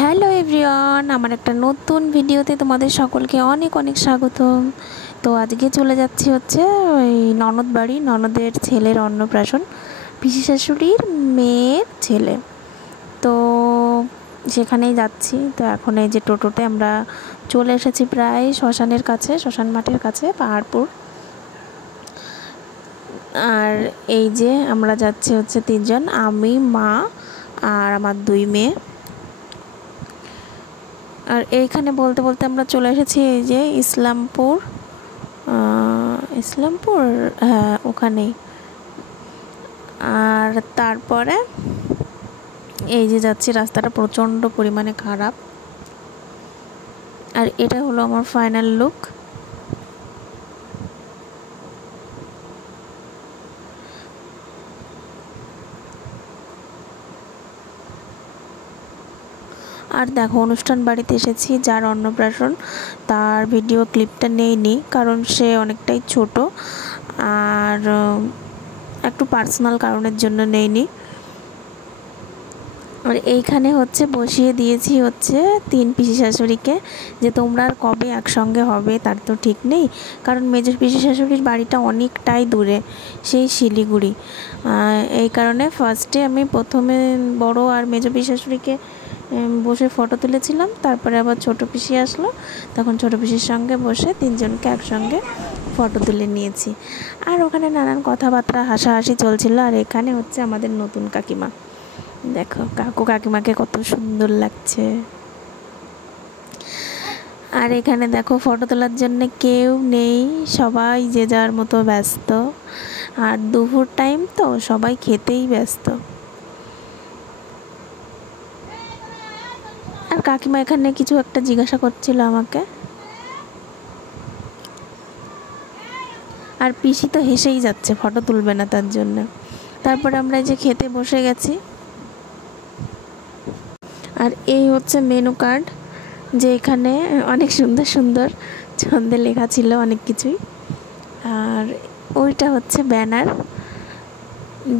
Hello everyone, আমার একটা নতুন ভিডিওতে তোমাদের সকলকে অনেক অনেক স্বাগতম। তো আজকে চলে যাচ্ছি হচ্ছে ওই ননদ বাড়ি, ননদের ছেলের অন্নপ্রাশন, পিসি শাশুড়ির মেয়ের ছেলে। তো সেখানেই যাচ্ছি। তো এখন এই যে টোটোতে আমরা চলে এসেছি প্রায় শ্মশানের কাছে, শ্মশান মাঠের কাছে, পাহাড়পুর। আর এই যে আমরা যাচ্ছি হচ্ছে তিনজন, আমি, মা আর আমার দুই মেয়ে। আর এইখানে বলতে বলতে আমরা চলে এসেছি এই যে ইসলামপুর, ইসলামপুর, হ্যাঁ ওখানেই। আর তারপরে এই যে যাচ্ছি, রাস্তাটা প্রচণ্ড পরিমাণে খারাপ। আর এটা হলো আমার ফাইনাল লুক। আর দেখো, অনুষ্ঠান বাড়িতে এসেছি, যার অন্নপ্রাশন, তার ভিডিও ক্লিপটা নেইনি, কারণ সে অনেকটাই ছোট আর একটু পার্সোনাল কারণের জন্য নেইনি। আর এইখানে হচ্ছে বসিয়ে দিয়েছি হচ্ছে তিন পিসি শাশুড়িকে, যে তোমরা আর কবে একসঙ্গে হবে তার তো ঠিক নেই, কারণ মেজ পিসি শাশুড়ির বাড়িটা অনেকটাই দূরে, সেই শিলিগুড়ি। এই কারণে ফার্স্টে আমি প্রথমে বড় আর মেজ পিসি শাশুড়িকে বসে ফটো তুলেছিলাম, তারপরে আবার ছোটো পিসি আসলো, তখন ছোটো পিসির সঙ্গে বসে তিনজনকে একসঙ্গে ফটো তুলে নিয়েছি। আর ওখানে নানান কথাবার্তা হাসাহাসি চলছিল। আর এখানে হচ্ছে আমাদের নতুন কাকিমা, দেখো কাকু কাকিমাকে কত সুন্দর লাগছে। আর এখানে দেখো, ফটো তোলার জন্য কেউ নেই, সবাই যে যার মতো ব্যস্ত। আর দুপুর টাইম তো সবাই খেতেই ব্যস্ত। আর কাকিমা এখানে কিছু একটা জিজ্ঞাসা করছিল আমাকে, আর পিসি তো হেসেই যাচ্ছে, ফটো তুলবে না তার জন্য। তারপরে আমরা এই যে খেতে বসে গেছি। আর এই হচ্ছে মেনু কার্ড, যে এখানে অনেক সুন্দর সুন্দর ছন্দে লেখা ছিল অনেক কিছুই। আর ওইটা হচ্ছে ব্যানার,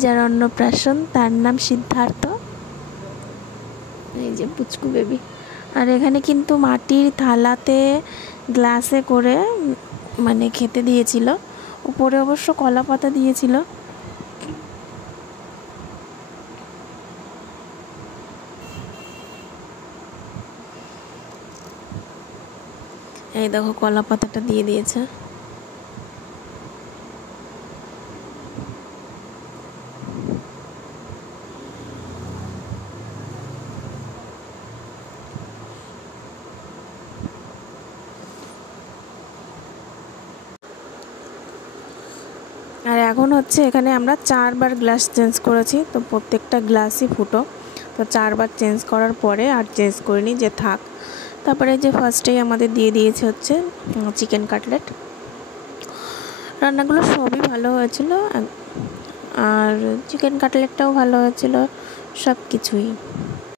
যার অন্নপ্রাশন তার নাম সিদ্ধার্থ, এই যে পুচকু বেবি। আর এখানে কিন্তু মাটির থালাতে গ্লাসে করে মানে খেতে দিয়েছিল, উপরে অবশ্য কলা পাতা দিয়েছিল। এই দেখো, কলা পাতাটা দিয়ে দিয়েছে। আর এখন হচ্ছে এখানে আমরা 4বার গ্লাস চেঞ্জ করেছি, তো প্রত্যেকটা গ্লাসই ফুটো, তো 4বার চেঞ্জ করার পরে আর চেঞ্জ করিনি, যে থাক। তারপরে যে ফার্স্টেই আমাদের দিয়ে দিয়েছে হচ্ছে চিকেন কাটলেট। রান্নাগুলো সবই ভালো হয়েছিল, আর চিকেন কাটলেটটাও ভালো হয়েছিল, সব কিছুই।